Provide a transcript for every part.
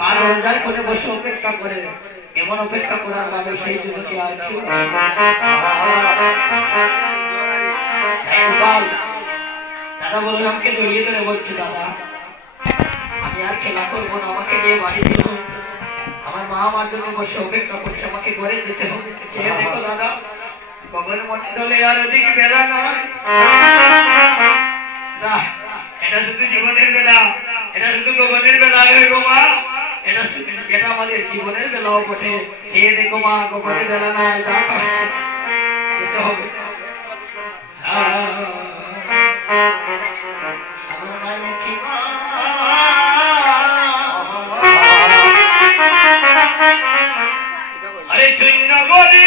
মা দরজার কোণে বসে অপেক্ষা করে, এমন অপেক্ষা করার ভাবে সেই যুবতী আর কেউ দাদা বললো আমাকে জড়িয়ে ধরে বলছি, দাদা আমি আর খেলা করবো না, আমাকে নিয়ে বাড়ি চলুন, আমার মা আমার জন্য বসে অপেক্ষা করছে, আমাকে ঘরে যেতে হবে। চেয়ে দেখো দাদা গগন মন্ডলে আর ওদিকে বেলা নয়, এটা শুধু জীবনের বেলা, এটা শুধু গগনের বেলা গো মা, এটা আমাদের জীবনের বেলাও বটে। চেয়ে দেখো মা গগনের বেলা নয়, রাত আসছে, যেতে হবে। আরে শূন্য বলি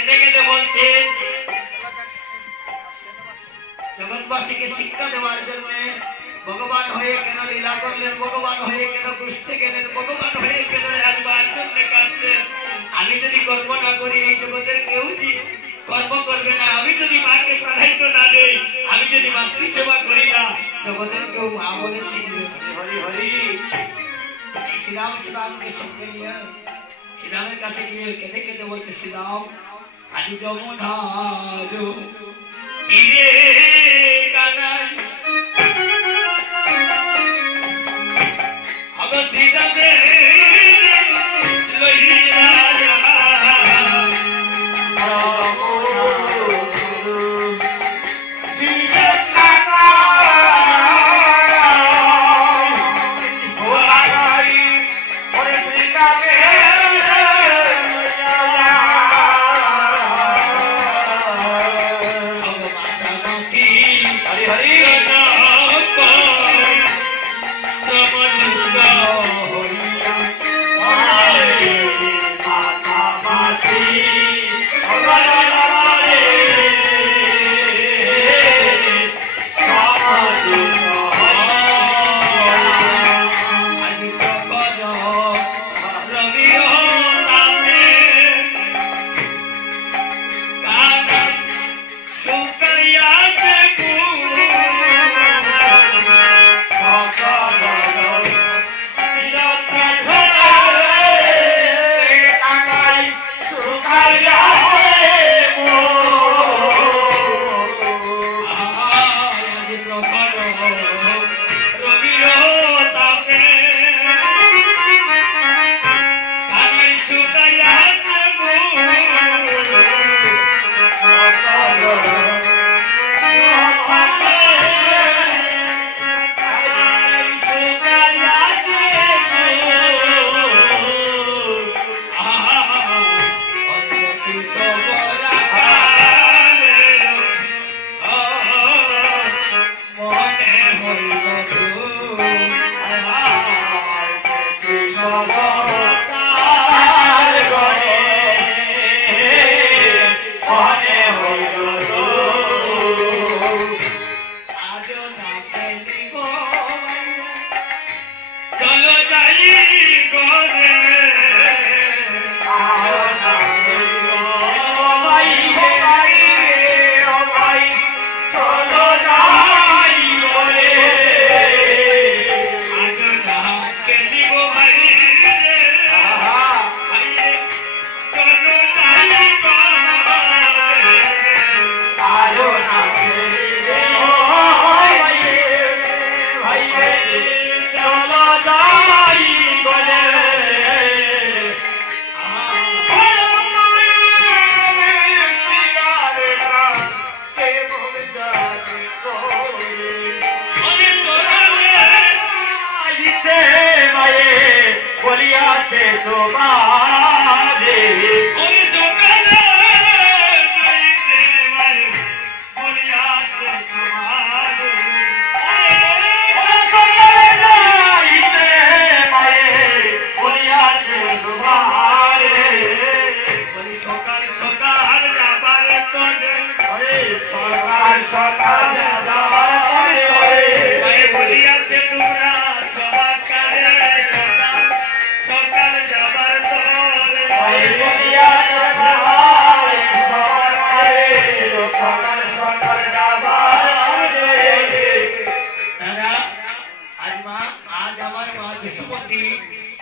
কেঁদে কেঁদে বলছেন জগৎবাসীকে শিক্ষা দেওয়ার জন্য ভগবান হয়ে কেন লীলা করলেন, ভগবান হয়ে কেন বুঝতে গেলেন, ভগবান হয়ে কেন আসবার জন্য কাঁদছেন। আমি যদি কর্ম না করি এই জগতের কেউ কর্ম করবে না। আমি যদি মাকে প্রাধান্য না দেই, আমি যদি মাতৃ সেবা করি না, জগতের কেউ মা বলে চিনবে। হরি হরি শ্রীরাম শ্রীরামকে সঙ্গে নিয়ে শ্রীরামের কাছে গিয়ে কেঁদে কেঁদে বলছে, শ্রীরাম আদি যমুনার তীরে কানাই अब सीता में लहिया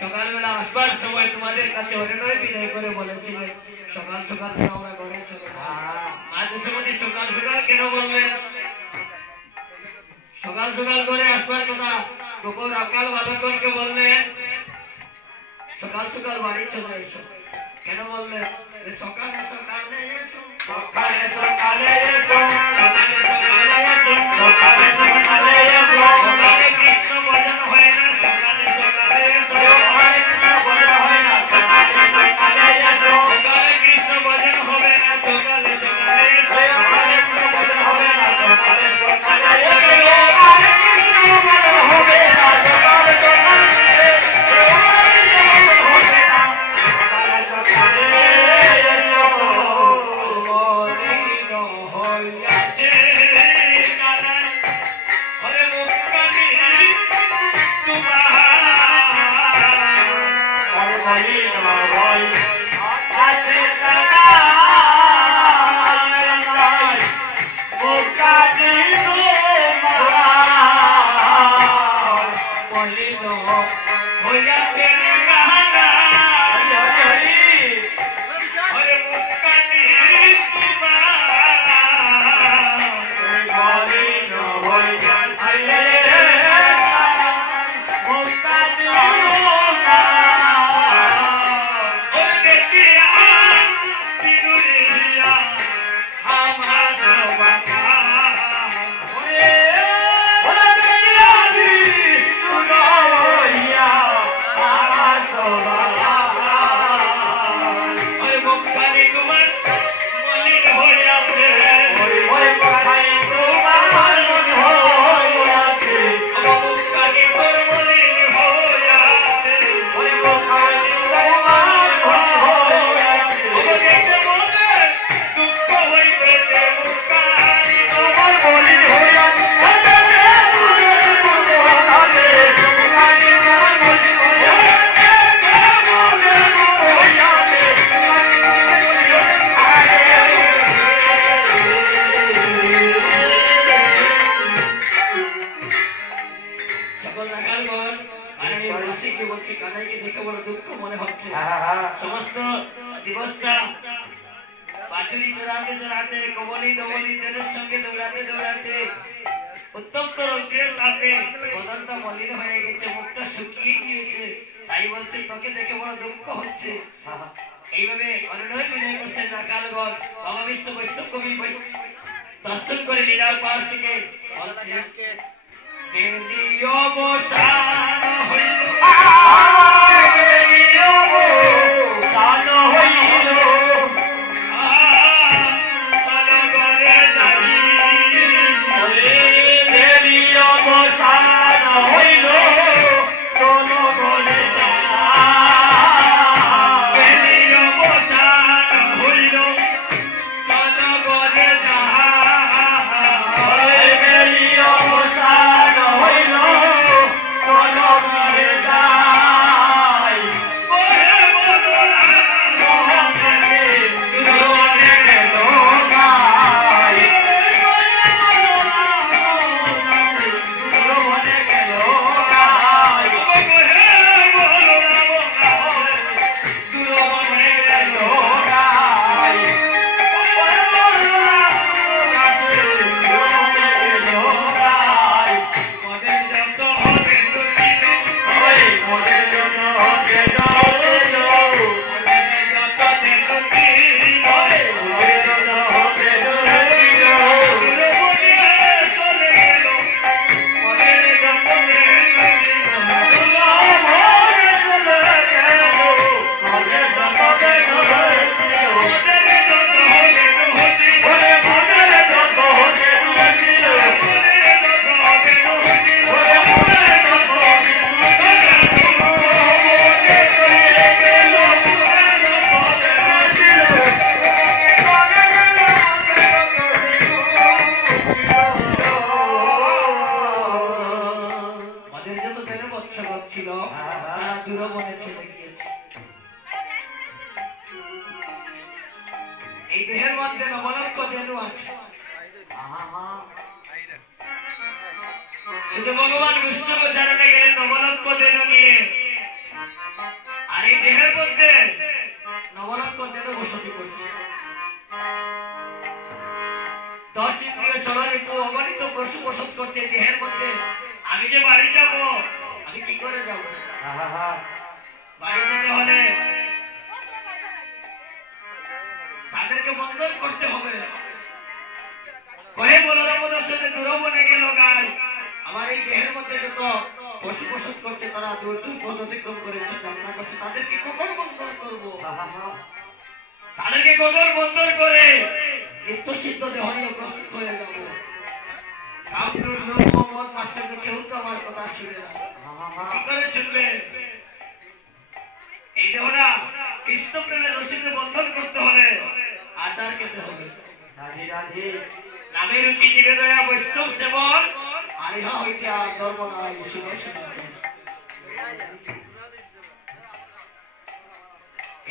সকালবেলা আসবার সময় তোমাদের কাছে অনেক বিনয় করে বলেছিলেন সকাল সকাল আমরা ঘরে চলে মা যশোমতী সকাল সকাল কেন বললেন? সকাল সকাল করে আসবার কথা গোপর আকাল বালককে বললেন সকাল সকাল বাড়ি চলে এসো। কেন বললেন? সকালে সকালে এসো, সকালে সকালে এসো, সকালে সকালে এসো, সকালে সকালে এসো, সকালে কৃষ্ণ ভজন হয় না, সকালে সকালে এসো, সকালে কৃষ্ণ ভজন হয় না, সকালে সকালে এসো, সকালে কৃষ্ণ ভজন হবে না, সকালে সকালে এসো, সকালে কৃষ্ণ ভজন হবে না, সকালে সকালে এসো, সকালে কৃষ্ণ ভজন হবে না, সকালে সকালে এসো।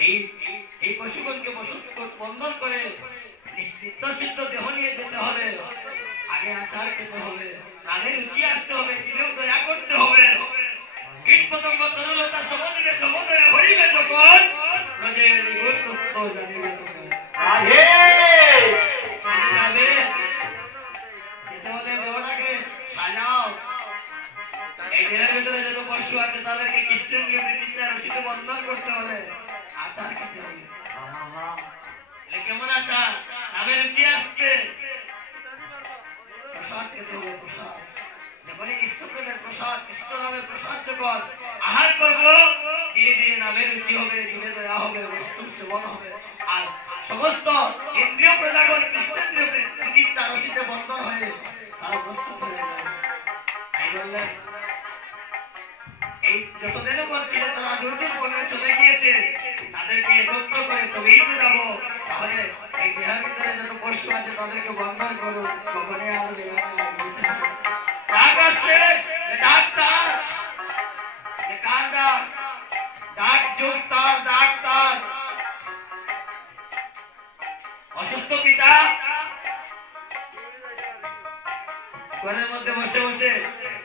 এই এই পশুগণকে বন্ধন করে নিশ্চিত সিদ্ধ দেহ নিয়ে যেতে হলে আগে আচার খেতে হবে, তাদের রুচি আসতে হবে, জীবেও দয়া করতে হবে। কীট পতঙ্গ তরুলতা সমুদ্রে সমুদ্রে হরিবে যখন রোজের নিগুণ তত্ত্ব জানিবে তখন। যেতে হলে দেহটাকে সাজাও। এই দেহের ভিতরে যত পশু আছে তাদেরকে কৃষ্ণের নিয়মে কৃষ্ণের রশিতে বন্ধন করতে হবে, আচার খেতে হবে। কেমন আচার? নামের রুচি আসছে, প্রসাদ খেতে হবে। প্রসাদ যখনই কৃষ্ণপ্রেমের প্রসাদ, কৃষ্ণ নামের প্রসাদ যখন আহার করবো, ধীরে ধীরে নামের রুচি হবে, জীবে দয়া হবে, বৈষ্ণব সেবন হবে। আর সমস্ত ইন্দ্রিয় প্রজাগণ কৃষ্ণেন্দ্রিয় চিকিৎসা রশিতে বন্ধন হয়ে তারা প্রস্তুত হয়ে যাবে। তাই বললেন এই যতদিনও বলছিলেন তারা দূর দূর বনে চলে গিয়েছে, তাদেরকে যত্ন করে তবেই তো যাবো। তাহলে এই দেহের ভিতরে যত পশু আছে তাদেরকে বন্ধন করুন, কখনে আর বেলা লাগবে না। ডাক আসছে, ডাক্তার, কার ডাক? ডাক যোগতার, ডাক্তার। অসুস্থ পিতা ঘরের মধ্যে বসে বসে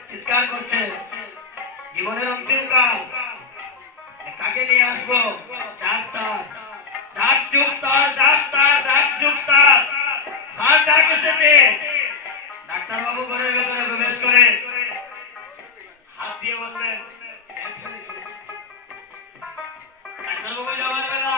চিৎকার করছে, জীবনের অন্তিম কাল, কাকে নিয়ে আসবো? ডাক্তার, ডাক যোগতার, ডাক্তার, ডাক যোগতার। কার ডাক এসেছে? ডাক্তার বাবু ঘরের ভেতরে প্রবেশ করে হাত দিয়ে বললেন, ডাক্তার বাবু যাওয়ার বেলা